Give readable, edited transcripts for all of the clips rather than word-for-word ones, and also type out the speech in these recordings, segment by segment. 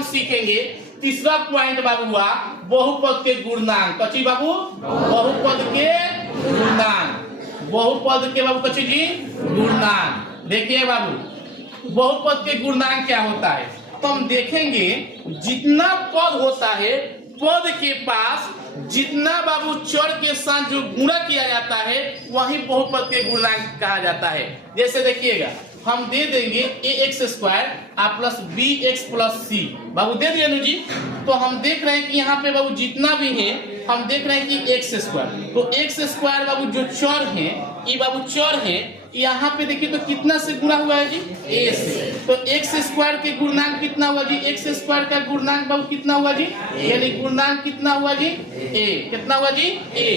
हम सीखेंगे तीसरा पॉइंट बाबू हुआ बहुपद के गुणनांक। कची बाबू? बहुपद के गुणनांक। बहुपद के बाबू कची जी? गुणनांक। देखिए बाबू बहुपद के गुणनांक क्या होता है, तो हम देखेंगे जितना पद होता है, पद के पास जितना बाबू चर के साथ जो गुणा किया जाता है वही बहुपद के गुणनांक कहा जाता है। जैसे देखिएगा हम दे देंगे ax² आ प्लस bx प्लस c, बाबू दे दिए जी। तो हम देख रहे हैं कि यहाँ पे बाबू जितना भी है हम देख रहे हैं कि x², तो x² बाबू जो चर है ये बाबू चर है, यहाँ पे देखिए तो कितना से गुणा हुआ है जी? a से। तो x² के गुणनांक कितना हुआ जी? x² का गुणनांक बाबू कितना हुआ जी? यानी गुणनांक कितना हुआ जी? a। कितना हुआ जी? a।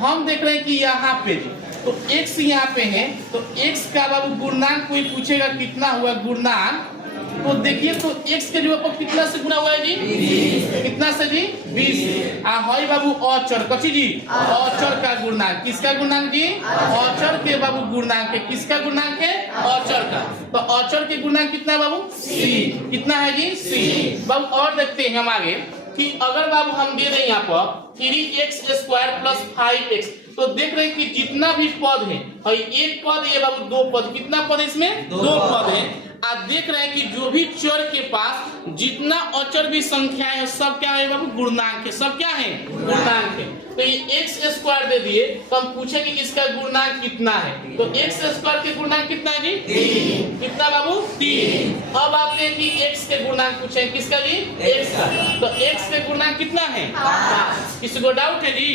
हम देख रहे हैं कि यहाँ पे जी तो x यहाँ पे है, तो x का बाबू गुणनांक कोई पूछेगा कितना हुआ गुणनांक, तो देखिए तो x के जो कितना से गुणा हुआ है जी? 20। कितना से जी? 20। हाई बाबू अचर कची जी? अचर का गुणनांक। किसका गुणनांक जी? अचर के बाबू गुणनांक है। किसका गुणनांक है? अचर का। तो अचर के गुणनांक कितना है बाबू? c। कितना है जी? c। बाबू और देखते हैं हम आगे कि अगर बाबू हम दे दें यहाँ पर 3x² प्लस 5x, तो देख रहे हैं कि जितना भी पद है और एक पद ये बाबू दो पद, कितना पद है इसमें? दो पद है। आप देख रहे हैं कि जो भी चर के पास जितना अचर भी संख्या है सब क्या है बाबू? गुणनांक है। सब क्या है? गुणनांक है। तो ये x² दे दिए तो हम पूछेंगे इसका गुणनांक कितना है, तो x² के गुणनांक कितना है जी? 3। कितना बाबू? 3। अब आप कि x के गुणनांक पूछेंगे किसका जी? x का। तो x के गुणनांक कितना है? 5। किसी को डाउट है जी?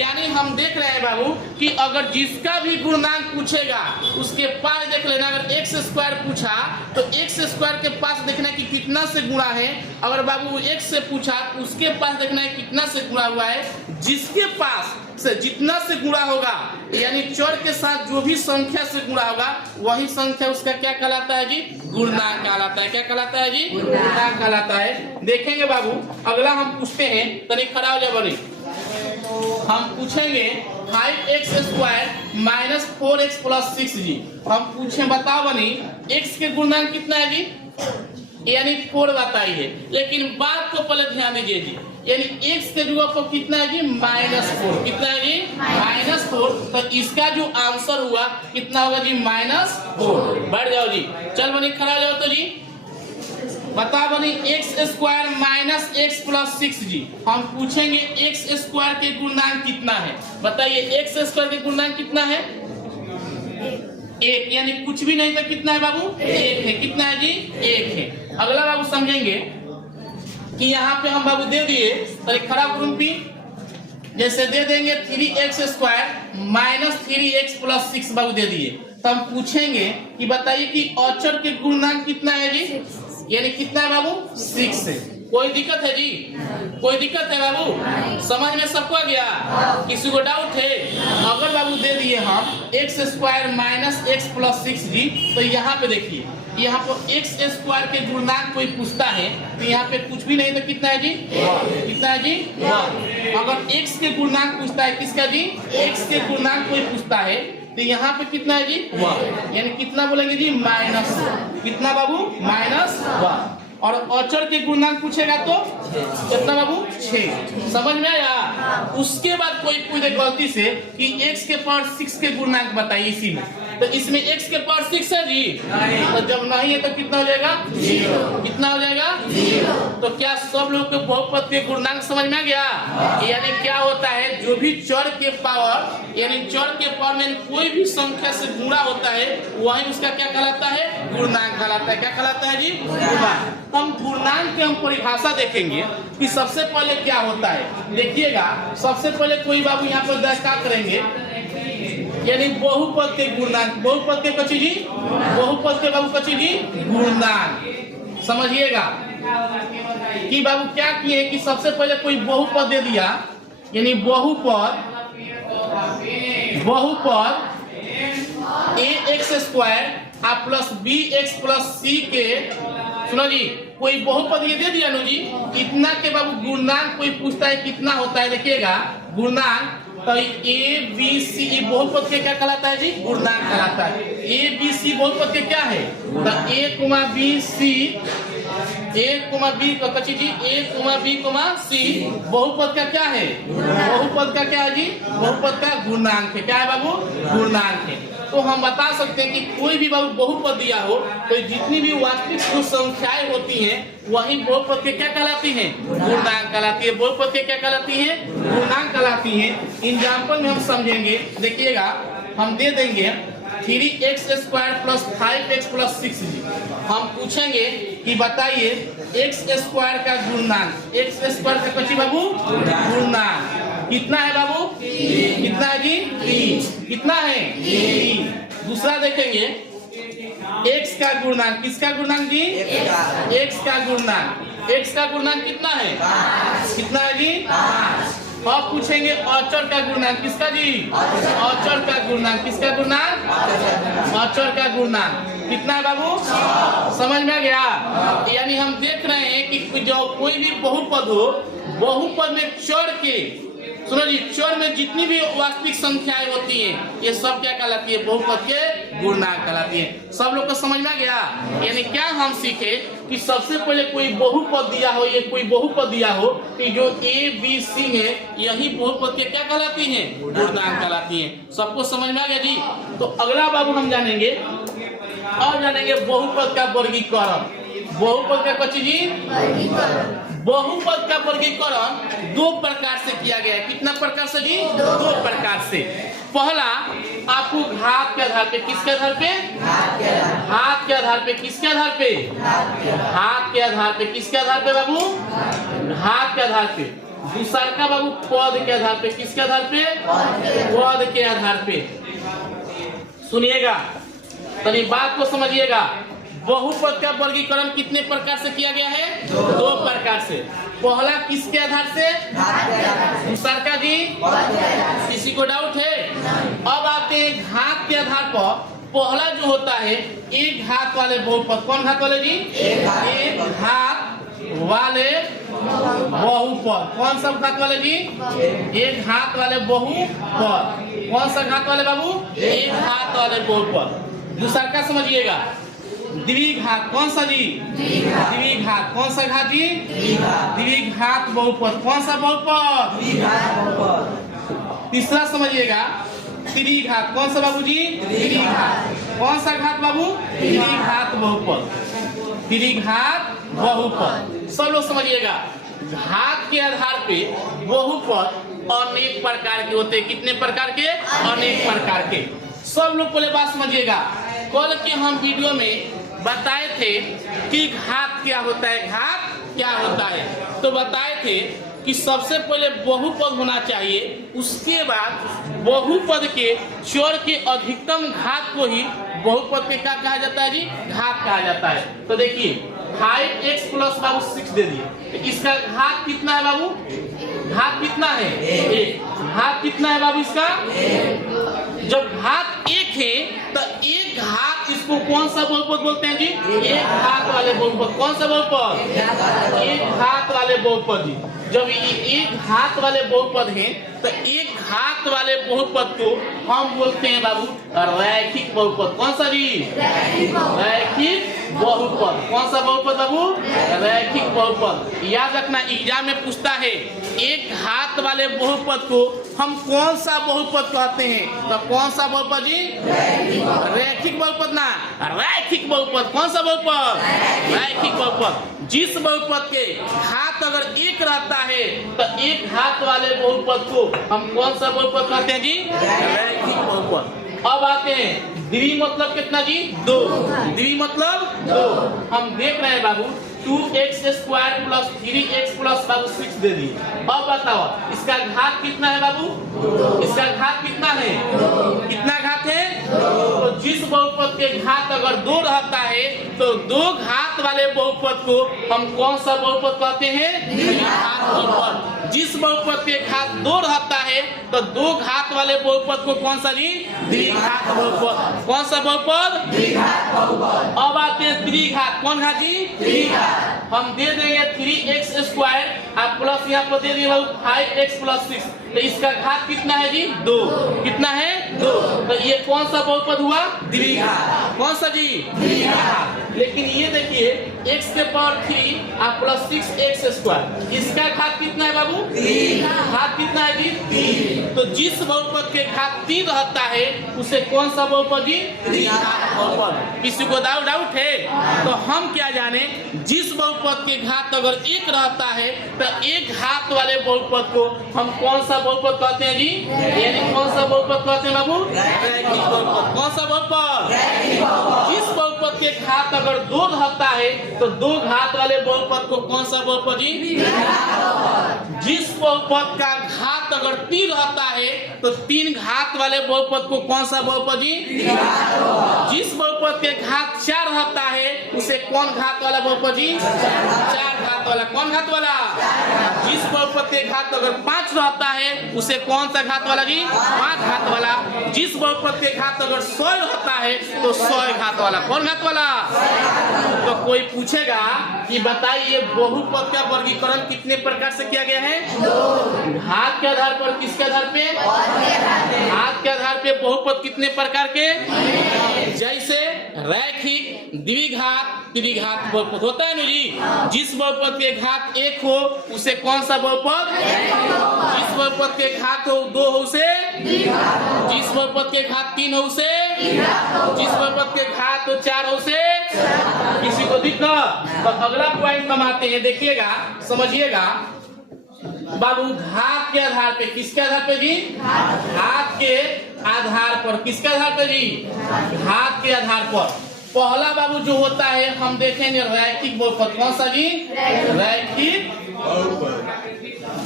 यानी हम देख रहे हैं बाबू कि अगर जिसका भी गुणनांक पूछेगा उसके पास देख लेना, अगर x² पूछा तो x² के पास देखना कि कितना से गुणा है, अगर बाबू x से पूछा तो उसके पास देखना है कितना से गुणा हुआ है। जिसके पास से जितना से गुणा होगा यानी चर के साथ जो भी संख्या से गुणा होगा वही संख्या उसका क्या कहलाता है जी? गुणनांक कहलाता है। क्या कहलाता है जी? गुणनांक कहलाता है। देखेंगे बाबू अगला हम पूछते हैं, तनिक खड़ा हो जाए बनी, हम पूछेंगे 5x² माइनस 4x प्लस 6 जी। हम पूछे बताओ बनी x के गुणनांक कितना है जी? यानी 4 बताइए, लेकिन बात को पहले ध्यान दीजिए जी, यानी x के जगह पर कितना है जी? -4। कितना है जी? -4। तो इसका जो आंसर हुआ कितना होगा जी? -4। बैठ जाओ जी, चल बनी खड़ा हो जाओ तो जी बता बनी x² माइनस x प्लस 6 जी। हम पूछेंगे x² के गुणनांक कितना है, बताइए x² के गुणनांक कितना है? 1। यानी कुछ भी नहीं तो कितना है बाबू? 1 है। कितना है जी? 1 है। अगला बाबू समझेंगे कि यहाँ पे हम बाबू दे दिए तो खड़ा करूं पी, जैसे दे देंगे 3x² माइनस 3x प्लस 6 बाबू दे दिए, तो हम पूछेंगे कि बताइए कि अचर के गुणनांक कितना है जी? यानी कितना है बाबू? 6 है। कोई दिक्कत है जी? कोई दिक्कत है बाबू? समझ में सबको आ गया? किसी को डाउट है? अगर बाबू दे दिए हम x² माइनस x प्लस 6 जी, तो यहाँ पे देखिए यहाँ पर x² के गुणनांक कोई पूछता है तो यहाँ पे कुछ भी नहीं तो कितना है जी? कितना है जी? 1। अगर x के गुणनांक पूछता है किसका जी? x के गुणनांक कोई पूछता है तो यहाँ पे कितना है जी? 1। यानी कितना बोलेंगे जी? -1। कितना बाबू? -1। और अचर के गुणनांक पूछेगा तो कितना बाबू? 6। समझ में आया? उसके बाद कोई पूछे गलती से कि x के पावर 6 के गुणनांक बताइए इसी में, तो इसमें x के पावर 6 है जी, तो जब नहीं है तो कितना हो जाएगा? 0। कितना हो जाएगा? 0। तो क्या सब लोग को बहुपद के गुणनांक समझ में आ गया? यानी क्या होता है, जो भी चर के पावर यानी चर के पावर में कोई भी संख्या से गुणा होता है वही उसका क्या कहलाता है? गुणनांक कहलाता है। क्या कहलाता है जी? गुणनांक। हम गुणनांक की हम परिभाषा देखेंगे कि सबसे पहले क्या होता है। देखिएगा सबसे पहले कोई बाबू यहाँ पर क्या करेंगे, यानी बहुपद के गुणनांक। बहुपद के कची जी? बहुपद के बाबू कची जी? गुणनांक। समझिएगा कि बाबू क्या किए कि सबसे पहले कोई बहुपद दे दिया, यानी बहुपद ax² आ प्लस bx प्लस c के, सुनो जी, कोई बहुपद ये दे दिया नो जी, इतना के बाबू गुणनांक कोई पूछता है कितना होता है, देखिएगा गुणनांक तो a b c बहुपद के क्या कहलाता है जी? गुणनांक कहलाता है। a b c बहुपद के क्या है? तो a, b, c A comma B का कची जी A comma B comma C बहुपद का क्या है? बहुपद का क्या है जी? बहुपद का गुणांक है। क्या है बाबू? गुणांक है। तो हम बता सकते हैं कि कोई भी बाबू बहुपद दिया हो तो जितनी भी वास्तविक संख्याएं होती हैं वही बहुपद के क्या कहलाती हैं? गुणांक कहलाती है। बहुपद के क्या कहलाती हैं? गुणांक कहलाती हैं। एग्जाम्पल में हम समझेंगे, देखिएगा हम दे देंगे 3x² + 5x + 6 हम पूछेंगे कि बताइए x² का गुणांक। x² का कची बाबू? गुणांक कितना है बाबू? कितना है जी? 3। कितना है? 3। दूसरा देखेंगे x का गुणांक। किसका गुणांक जी? x का गुणांक। x का गुणांक कितना है? 5। कितना है जी? 5। अब पूछेंगे अचर का गुणांक। किसका जी? अचर का गुणांक। किसका गुणांक? अचर का गुणांक कितना है बाबू? समझ में आ गया? यानी हम देख रहे हैं कि जो कोई भी बहुपद हो, बहुपद में चर के, सुनो जी, चर में जितनी भी वास्तविक संख्याएं होती हैं ये सब क्या कहलाती है? बहुपद के गुणांक कहलाती है। सब लोग को समझ में आ गया? यानी क्या हम सीखे कि सबसे पहले कोई बहुपद दिया हो, ये कोई बहुपद दिया हो कि जो ए बी सी है यही बहुपद के क्या कहलाती हैं? गुणांक कहलाती हैं। सबको समझ में आ गया जी? तो अगला बाबू हम जानेंगे और जानेंगे बहुपद का वर्गीकरण। बहुपद का कची जी? बहुपद का वर्गीकरण 2 प्रकार से किया गया है। कितना प्रकार से जी? 2 प्रकार से। पहला आपको घात के आधार पे। किसके आधार पे? हाथ के आधार पे। किसके आधार पे? हाथ के आधार पे। किसके आधार पे बाबू? हाथ के आधार पे। दूसरा का बाबू पद के आधार पे। किसके आधार पे? पद के आधार पे। सुनिएगा तनी बात को समझिएगा। बहुपद का वर्गीकरण कितने प्रकार से किया गया है? 2 प्रकार से। पहला किसके आधार से? दूसरा का जी? किसी को डाउट है? अब आते हैं घात के आधार पर। पहला जो होता है एक घात वाले बहुपद। कौन घात वाले जी? एक घात वाले बहुपद। कौन सा घात वाले जी? एक घात वाले बहुपद। कौन सा घात वाले बाबू? एक घात वाले बहुपद। दूसरा का समझिएगा द्विघात। कौन सा जी? द्विघात। कौन सा घात जी? द्विघात बहुपद। कौन सा बहुपद? तीसरा समझिएगा त्रिघात। कौन सा बाबू जी? त्रिघात। कौन सा घात बाबू? त्रिघात बहुपद। त्रिघात बहुपद। सब लोग समझिएगा घात के आधार पे बहुपद अनेक प्रकार के होते हैं। कितने प्रकार के? अनेक प्रकार के। सब लोग पहले बात समझिएगा। कल के हम वीडियो में बताए थे कि घात क्या होता है, घात क्या होता है। तो बताए थे कि सबसे पहले बहुपद होना चाहिए, उसके बाद बहुपद के चर के अधिकतम घात को ही बहुपद के क्या कहा जाता है जी? घात कहा जाता है। तो देखिए 5x + बाबू 6 दे दिए, इसका घात कितना है बाबू? घात कितना है? 1। घात कितना है बाबू इसका? जब घात 1 है तो एक घात, इसको कौन सा बहुपद बोलते हैं जी? एक घात वाले बहुपद। कौन सा बहुपद? एक घात वाले बहुपद जी। जब ये एक घात वाले बहुपद हैं तो एक घात वाले बहुपद को हम बोलते हैं बाबू रैखिक बहुपद। कौन सा जी? रैखिक बहुपद। कौन सा बहुपद बाबू? रैखिक बहुपद। याद रखना एग्जाम में पूछता है एक घात वाले बहुपद को हम कौन सा बहुपद कहते हैं? तो कौन सा बहुपद जी? रैखिक बहुपद ना, रैखिक बहुपद। कौन सा बहुपद? रैखिक बहुपद। जिस बहुपद के घात अगर 1 रहता है तो एक घात वाले बहुपद को हम कौन सा बहुपद कहते हैं जी? रैखिक बहुपद। अब आते हैं द्वि मतलब कितना जी? 2। द्वि मतलब 2। हम देख रहे हैं बाबू 2x² + 3x + बाबू 6 दे दिए। अब बताओ इसका घात कितना है बाबू? इसका घात कितना है? कितना घात है? तो जिस बहुपद के घात अगर 2 रहता है तो 2 घात वाले बहुपद को हम कौन सा बहुपद कहते हैं? द्विघात बहुपद। जिस बहुपद के घात 2 रहता है तो 2 घात वाले बहुपद को कौन सा जी? द्विघात बहुपद। कौन सा बहुपद? द्विघात बहुपद। अब आते हैं त्रिघात। कौन घात जी? त्रिघात। हम दे देंगे 3x² आप प्लस यहाँ पर दे दिए 5x + 6। तो इसका घात कितना है जी? 2। कितना है? 2। तो ये कौन सा बहुपद हुआ? द्विघात। कौन सा जी? द्विघात। लेकिन ये देखिए x के पावर 3 और प्लस 6x स्क्वायर, इसका घात कितना है बाबू? 3। घात कितना है जी? 3। तो जिस बहुपद के घात 3 रहता है उसे कौन सा बहुपद जी? द्विघात बहुपद। किसी को डाउट है? तो हम क्या जाने, जिस बहुपद के घात अगर 1 रहता है तो एक घात वाले बहुपद को हम कौन सा बहुपद कहते हैं जी? यानी कौन सा बहुपद कहते हैं बाबू? रैखिक बहुपद। कौन सा बहुपद? जिस बहुपद के घात अगर 2 रहता है तो 2 घात वाले बहुपद को कौन सा बहुपद जी? जिस बहुपद का घात अगर 3 रहता है तो 3 घात वाले बहुपद को कौन सा बहुपद जी? जिस बहुपद के घात 4 रहता है उसे कौन घात वाला बहुपद जी? 4 घात वाला। कौन घात वाला? जिस बहुपद के घात अगर 5 रहता है उसे कौन सा घात वाला जी? 5 घात वाला। जिस बहुपद के घात अगर 100 रहता है तो 100 घात वाला। कौन घात वाला? तो कोई पूछेगा कि बताइए बहुपद का वर्गीकरण कितने प्रकार से किया गया है? घात के आधार पर। किसके आधार पे? घात के आधार पे बहुपद कितने प्रकार के? जैसे रैखिक, द्विघात, त्रिघात बहुपद होता है ना जी। जिस बहुपद के घात 1 हो उसे कौन सा बहुपद? जिस बहुपद के घात हो 2 हो उसे? जिस बहुपद के घात 3 हो उसे? जिस बहुपद के घात 4 हो उसे? किसी को दिक्कत? तो अगला पॉइंट हम आते हैं, देखिएगा, समझिएगा बाबू। घात के आधार पे। किसके आधार पे जी? घात के आधार पर। किसके आधार पे जी? घात के आधार पर। पहला बाबू जो होता है हम देखेंगे रैखिक बहुपद। कौन सा जी? रैखिक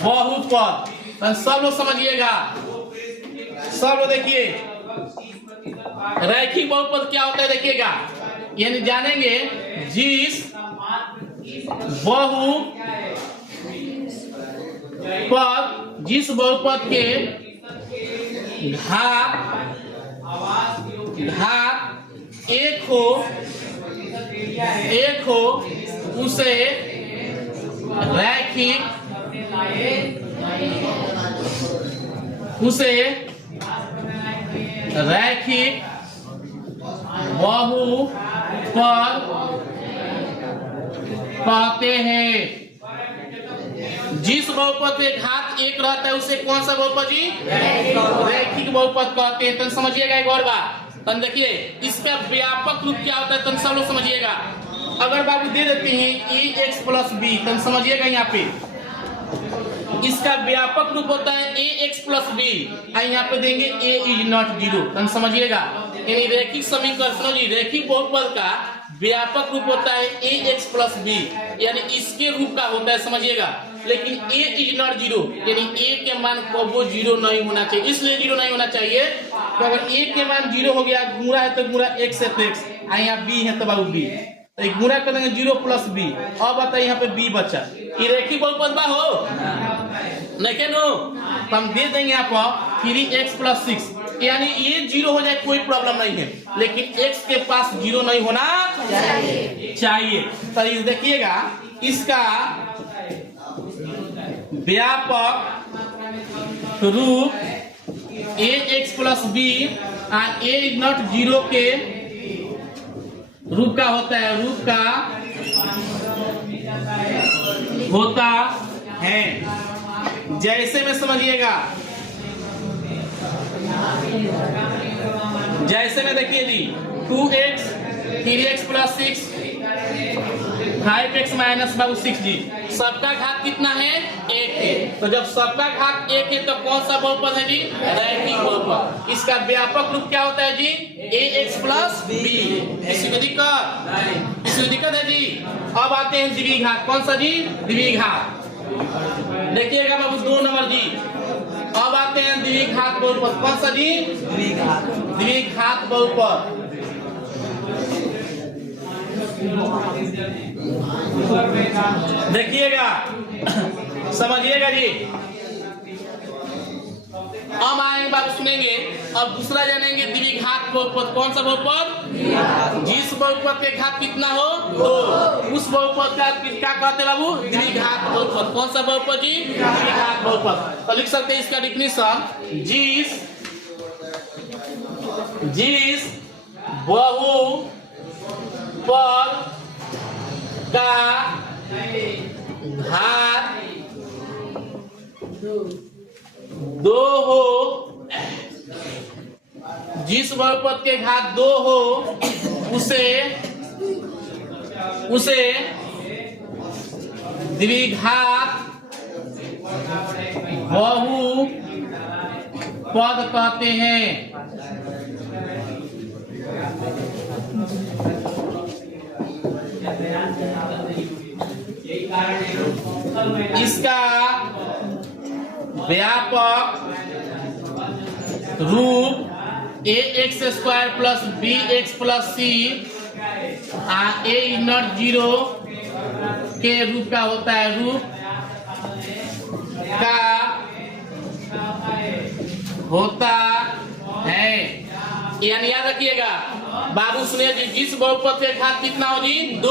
बहुपद। सब लोग समझिएगा, सब लोग देखिए रैखिक बहुपद क्या होता है देखिएगा। यानी जानेंगे जिस बहुपद के घात 1 हो उसे रैखिक बहुपद कहते हैं। जिस बहुपद के घात 1 रहता है उसे कौन सा बहुपद जी? रैखिक बहुपद कहते हैं। तो समझिएगा एक और बात, तो देखिए इसका व्यापक रूप क्या होता है तो सब लोग समझिएगा। अगर बाबू दे देते हैं ax प्लस बी, तो समझिएगा यहाँ पे इसका व्यापक रूप होता है ax प्लस बी, यहाँ पे देंगे a इज नॉट 0। तो समझिएगा यानी रैखिक समीकरण जी, रैखिक बहुपद का व्यापक रूप होता है ax प्लस बी, यानी इसके रूप का होता है, समझिएगा। लेकिन a इज नॉट 0, यानी a के मान कबो 0 नहीं होना चाहिए। इसलिए 0 नहीं होना चाहिए तो अगर a के मान 0 हो गया, गुणा है तो गुणा x है तो x, यहाँ b है तो बाबू b, तो गुणा कर देंगे 0 प्लस b। अब बताइए यहाँ पे b बचा, ये रैखिक बहुपद बा हो नहीं नो, तो हम दे देंगे यहाँ पर 3x प्लस 6, यानी ये 0 हो जाए कोई प्रॉब्लम नहीं है, लेकिन x के पास 0 नहीं होना चाहिए। तो ये देखिएगा इसका व्यापक रूप ax प्लस बी और a इज नॉट 0 के रूप का होता है, जैसे में समझिएगा, जैसे में देखिए जी 2x 3x plus 6 5x minus 6 जी, सबका घात कितना है? 1 है। तो जब सबका घात 1 है तो कौन सा बहुपद है जी? रैखिक बहुपद। इसका व्यापक रूप क्या होता है जी? ax plus B. किसी को दिक्कत? किसी को दिक्कत है जी? अब आते हैं द्विघात। कौन सा जी? द्विघात। देखिएगा बाबू 2 नंबर जी। अब आते हैं द्विघात बहुपद। कौन सा जी? द्विघात बहुपद। देखिएगा, समझिएगा जी। अब आएंगे बात सुनेंगे, अब दूसरा जानेंगे द्विघात बहुपद। कौन सा बहुपद? जिस बहुपद के घात कितना हो? 2, उस बहुपद का क्या कहते हैं बाबू? द्विघात बहुपद। कौन सा बहुपद जी? द्विघात बहुपद। तो लिख सकते हैं इसका डिफिनेशन, जिस बहुपद का घात 2 हो, जिस बहुपद के घात 2 हो उसे द्विघात बहुपद कहते हैं। इसका व्यापक रूप ax square plus bx plus c a is not 0 के रूप का होता है, रूप का होता है। यानी याद रखिएगा बाबू, सुनिए जी, जिस बहुपद के घात कितना हो जी 2,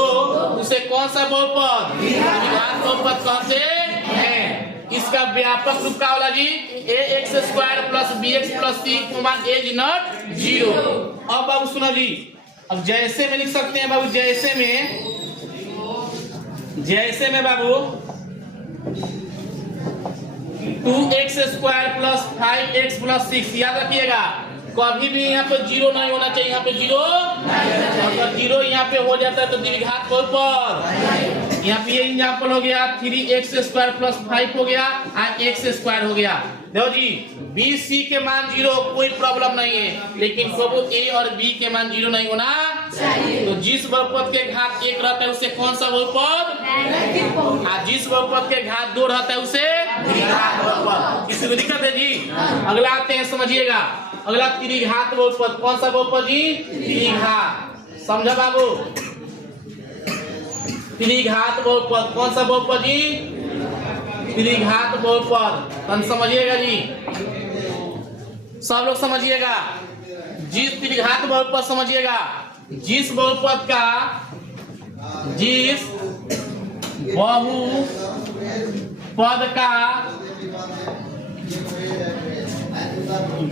उसे कौन सा बहुपद द्विघात बहुपद कहते हैं। इसका व्यापक रूप का होला जी ax square plus bx plus c a is not 0। अब बाबू सुनो जी, अब जैसे में लिख सकते हैं बाबू, जैसे में बाबू 2x square plus 5x plus 6, याद रखिएगा कभी भी यहाँ पे 0 नहीं होना चाहिए। यहाँ पे 0 अगर 0 यहाँ पे हो जाता है तो द्विघात बहुपद। यहाँ पे ये एग्जाम्पल हो गया 3x स्क्वायर प्लस 5 हो गया और x स्क्वायर हो गया। देखो जी बी सी के मान 0 कोई प्रॉब्लम नहीं है, लेकिन कबो a और b के मान 0 नहीं होना चाहिए। तो जिस बहुपद के घात 1 रहता है उसे कौन सा बहुपद, और जिस बहुपद के घात 2 रहता है उसे द्विघात बहुपद। किसी को दिक्कत है जी? अगला आते हैं, समझिएगा। अगला त्रिघात बहुपद, कौन सा बहुपद जी? त्रिघात। समझा बाबू? त्रिघात बहुपद कौन सा बहुपद जी? त्रिघात बहुपद। हम समझिएगा जी, सब लोग समझिएगा। जिस त्रिघात बहुपद समझिएगा, जिस बहुपद का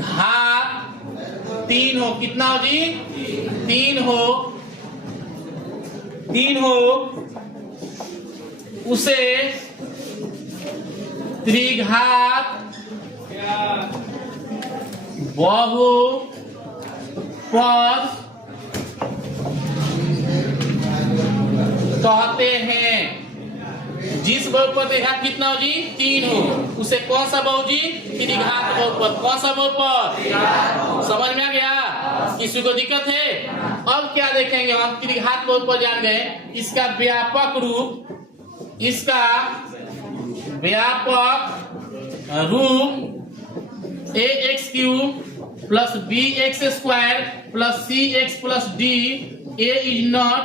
घात 3 हो, कितना हो जी? 3 हो उसे त्रिघात बहुपद कहते हैं। जिस बहुपद का घात कितना हो जी? 3 हो उसे कौन सा बहु जी? त्रिघात बहुपद। कौन सा बहुपद? समझ में आ गया? किसी को दिक्कत है? अब क्या देखेंगे हम? त्रिघात बहुपद जान गए। इसका व्यापक रूप ax cube plus bx square plus cx plus d a is not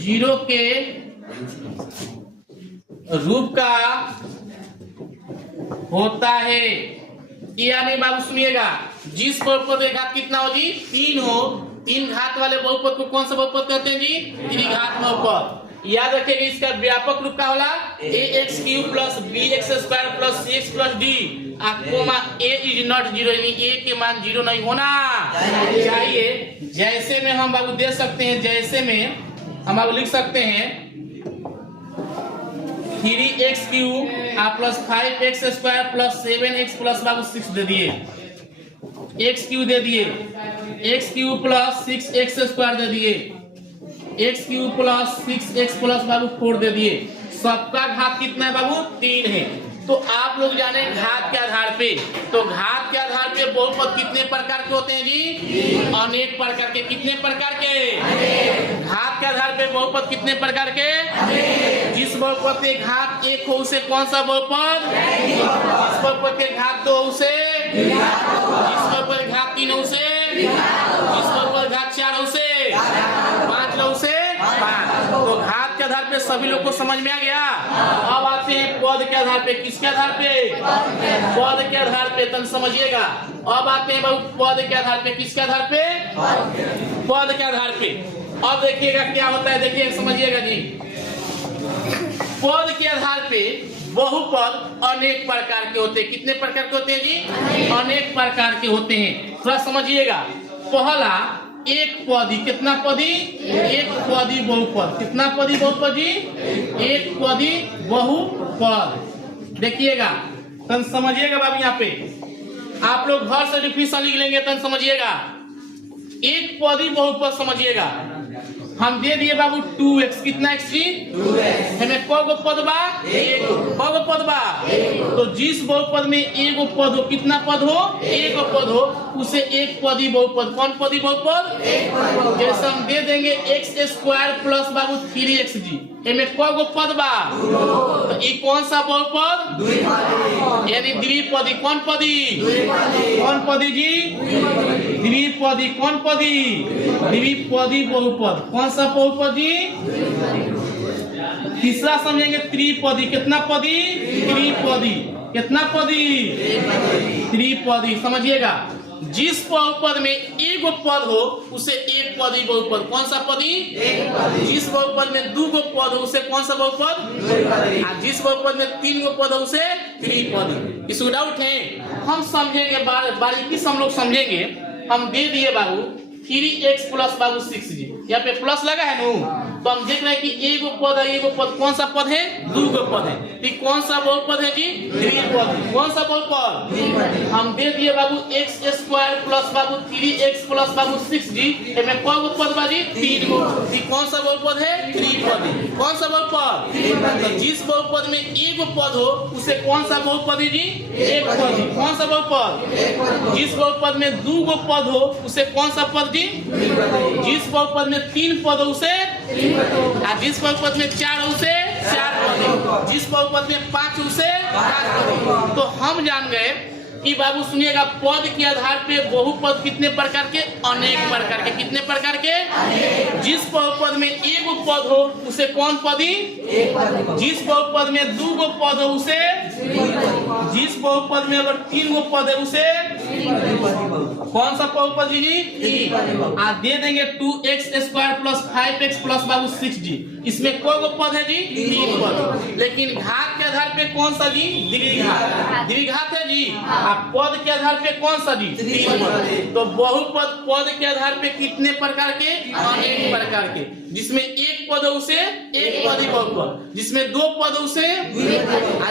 0 के रूप का होता है। यानी बाबू सुनिएगा, जिस बहुपद का घात कितना हो जी? 3 हो, 3 घात वाले बहुपद को कौन सा बहुपद कहते हैं जी? त्रिघात बहुपद। याद रखिएगा इसका व्यापक रूप का होला ax cube plus bx square plus cx plus d comma a is not 0, यानी a के मान 0 नहीं होना चाहिए। जैसे में हम बाबू दे सकते हैं, जैसे में हम बाबू लिख सकते हैं 3x cube plus 5x square plus 7x plus बाबू 6 दे दिए, x क्यूब दे दिए, x cube plus 6x square दे दिए, x cube plus 6x plus बाबू 4 दे दिए। सबका घात कितना है बाबू? 3 है। तो आप लोग जाने घात के आधार पे, तो घात के आधार पे बहुपद कितने प्रकार के होते हैं जी? अनेक प्रकार के। कितने प्रकार के? घात के आधार पे बहुपद कितने प्रकार के? जिस बहुपद के घात 1 हो उसे कौन सा बहुपद? जिस बहुपद के घात 2 उसे, जिस बहुपद के घात 3 उसे, जिस बहुपद के घात 4 उसे, 5 उसे 5। तो घात के आधार पे सभी लोग को समझ में आ गया। अब आते हैं पद के आधार पे। किसके आधार पे? पद के आधार पे। तुम समझिएगा। अब आते हैं पद के आधार पे। किसके आधार पे? पद के आधार पे। अब देखिएगा क्या होता है, देखिए समझिएगा जी। पद के आधार पे बहुपद अनेक प्रकार के होते हैं। कितने प्रकार के होते हैं जी? अनेक प्रकार के होते हैं। थोड़ा समझिएगा। पहला एक पदी, कितना पदी? एक पदी बहुपद। कितना पदी बहुपद जी? एक पदी बहुपद। देखिएगा तन समझिएगा बाबू, यहाँ पे आप लोग घर से डिफिनेशन लिख लेंगे तन समझिएगा। एक पदी बहुपद समझिएगा, हम दे दिए बाबू 2x, कितना x जी? 2x। हमें कौगो पद बा? एक। कौगो पद बा? तो जिस बहुपद में एगो पद हो, कितना पद हो? एक पद हो, उसे एक पदी बहुपद। कौन पदी बहुपद? जैसे हम दे देंगे x² प्लस बाबू 3x जी, हमें कौगो पद बा? तो ये कौन सा बहुपद? यानी द्विपदी। कौन पदी? कौन पदी जी? द्विपदी। कौन पदी? द्विपदी बहुपद। कौन सा बहुपद जी? तीसरा समझेंगे त्रिपदी। कितना पदी? त्रिपदी। कितना पदी? त्रिपदी। समझिएगा, जिस बहुपद में एक पद हो उसे एक पदी बहुपद। कौन सा पदी? जिस बहुपद में दो गो पद हो उसे कौन सा बहुपद? जिस बहुपद में तीन गो पद हो उसे त्रिपदी। इसको डाउट है? हम समझेंगे, बारीकी से हम लोग समझेंगे। हम दे दिए बाबू 3x प्लस बाबू 6 जी, यहाँ पे प्लस लगा है नु, तो हम देख रहे हैं कि एगो पद है, एगो पद कौन सा पद है? दो गो पद है। ठीक, कौन सा बहुपद है जी? द्विपदी। कौन सा बहुपद? हम दे दिए बाबू x² प्लस बाबू 3x प्लस बाबू 6 जी, इसमें कौन पद बा जी? तीन गो। ठीक, कौन सा बहुपद है? त्रिपदी। कौन सा बहुपद? तो जिस बहुपद में एगो पद हो उसे कौन सा बहुपद जी? एक पदी। कौन सा बहुपद? जिस बहुपद में दो गो पद हो उसे कौन सा पद जी? जिस बहुपद में तीन पद हो उसे, जिस बहुपद में चार हो उसे चार पद, जिस बहुपद में पांच हो उसे पांच पद। तो हम जान गए कि बाबू सुनिएगा, पद के आधार पे बहुपद कितने प्रकार के? अनेक प्रकार के। कितने प्रकार के? जिस बहुपद में एक गो पद हो उसे कौन पदी? जिस बहुपद में दो गो पद हो उसे, जिस बहुपद में अगर तीन गो पद है उसे कौन सा बहुपद जी? आ दे देंगे 2x² प्लस 5x प्लस बाबू 6 जी, इसमें कौन गो पद है जी? तीन पद। लेकिन घात के आधार पे कौन सा जी? द्विघात। द्विघात है जी। पद के आधार पे कौन सा जी? तीन पद। तो बहुपद पद के आधार पे कितने प्रकार के? अनेक प्रकार के। जिसमें एक पद उसे एक पदी बहुपद, जिसमें दो पद उसे,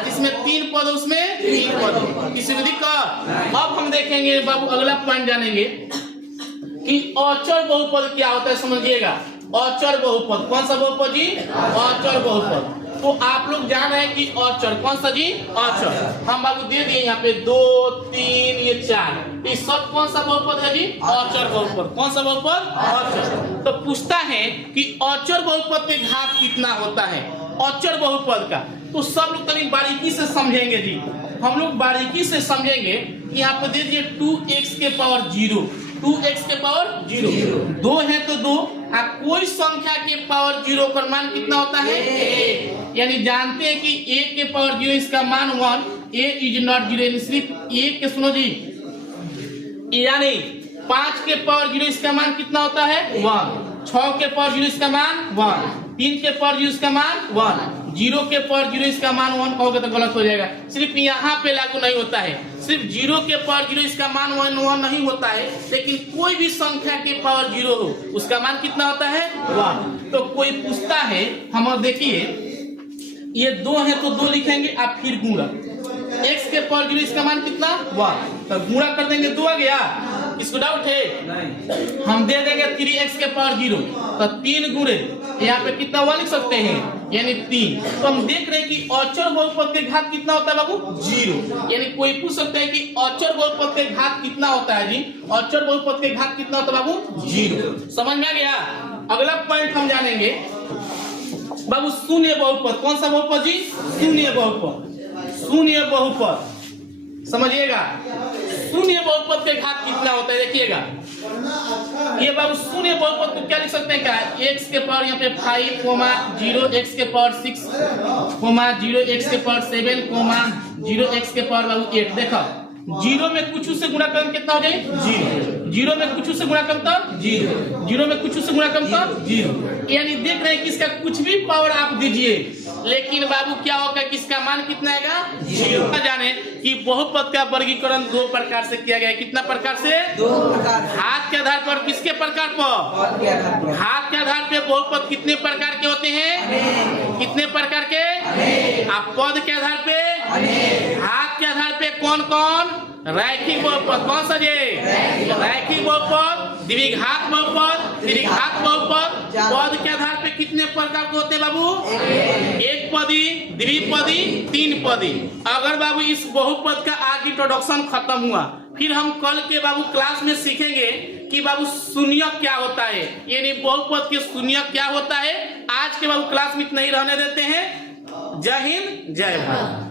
जिसमें तीन पद उसमें तीन पद। किसी को दिक्कत? अब हम देखेंगे बाबू, अगला पॉइंट जानेंगे कि अचर बहुपद क्या होता है। समझिएगा, अचर बहुपद। कौन सा बहुपद जी? अचर बहुपद। तो आप लोग जान रहे हैं कि अचर कौन सा जी? अचर। हम बाबू दे दिए यहाँ पे 2 3 ये 4, ये सब कौन सा बहुपद है जी? अचर बहुपद। कौन सा बहुपद? अचर। तो पूछता है कि अचर बहुपद के घात कितना होता है अचर बहुपद का। तो सब लोग तनी बारीकी से समझेंगे जी, हम लोग बारीकी से समझेंगे। यहाँ पे दे दिए 2x के पावर 0, 2x के पावर 0, दो है तो दो, कोई संख्या के पावर 0 का मान कितना होता है? a। यानी जानते हैं कि a के पावर 0 इसका मान 1, a इज नॉट 0। सिर्फ एक के सुनो जी, यानी 5 के पावर 0 इसका मान कितना होता है? 1। 6 के पावर 0 इसका मान 1, 3 के पावर 0 इसका मान 1, 0 के पावर 0 इसका मान 1 कहोगे तो गलत हो जाएगा। सिर्फ यहाँ पे लागू नहीं होता है, सिर्फ 0 के पावर 0 इसका मान 1 नहीं होता है, लेकिन कोई भी संख्या के पावर 0 हो उसका मान कितना होता है? 1। तो कोई पूछता है, हम देखिए ये 2 है तो 2 लिखेंगे, आप फिर गुणा, x के पावर 0 इसका मान कितना? 1, तो गुणा कर देंगे 2 आ गया। इसको डाउट है? हम दे देंगे 3x के पावर 0, तो 3 गुणे यहाँ पे कितना 1 लिख सकते हैं, यानी 3। तो हम देख रहे हैं कि अचर बहुपद के घात कितना होता है बाबू? 0। यानी कोई पूछ सकता है कि अचर बहुपद के घात कितना होता है जी? अचर बहुपद के घात कितना होता है बाबू? 0। समझ में आ गया? अगला पॉइंट हम जानेंगे बाबू शून्य बहुपद। कौन सा बहुपद जी? शून्य बहुपद। शून्य बहुपद समझिएगा, शून्य बहुपद के घात कितना होता है देखिएगा। ये बाबू शून्य बहुपद को क्या लिख सकते हैं? क्या x के पावर यहाँ पे 5, 0 x के पावर 6, 0 x के पावर 7, 0 x के पावर बाबू 8। देखो 0 में कुछ से गुणा करें कितना हो जाए? 0। 0 में कुछ से गुणा कम तो 0, 0 में कुछ से गुणा कम तो 0। यानी देख रहे हैं कि इसका कुछ भी पावर आप दीजिए, लेकिन बाबू क्या होगा कि इसका मान कितना आएगा? जाने कि बहुपद का वर्गीकरण दो प्रकार से किया गया है। कितना प्रकार से? दो प्रकार। हाथ के आधार पर। किसके प्रकार पर? पद के आधार पर। हाथ के आधार पे बहुपद कितने प्रकार के होते हैं? कितने प्रकार के? आप पद के आधार पे? हाथ के आधार पे कौन कौन? रैखिक बहुपद। कौन सा जे? रैखिक बहुपद, द्विघात बहुपद, त्रिघात बहुपद। पद के आधार पे कितने प्रकार के होते हैं बाबू? एक पदी, द्विपदी, तीन पदी। अगर बाबू इस बहुपद का आज इंट्रोडक्शन खत्म हुआ, फिर हम कल के बाबू क्लास में सीखेंगे कि बाबू शून्य क्या होता है, यानी बहुपद के शून्य क्या होता है। आज के बाबू क्लास में इतना ही रहने देते हैं। जय हिंद, जय भारत।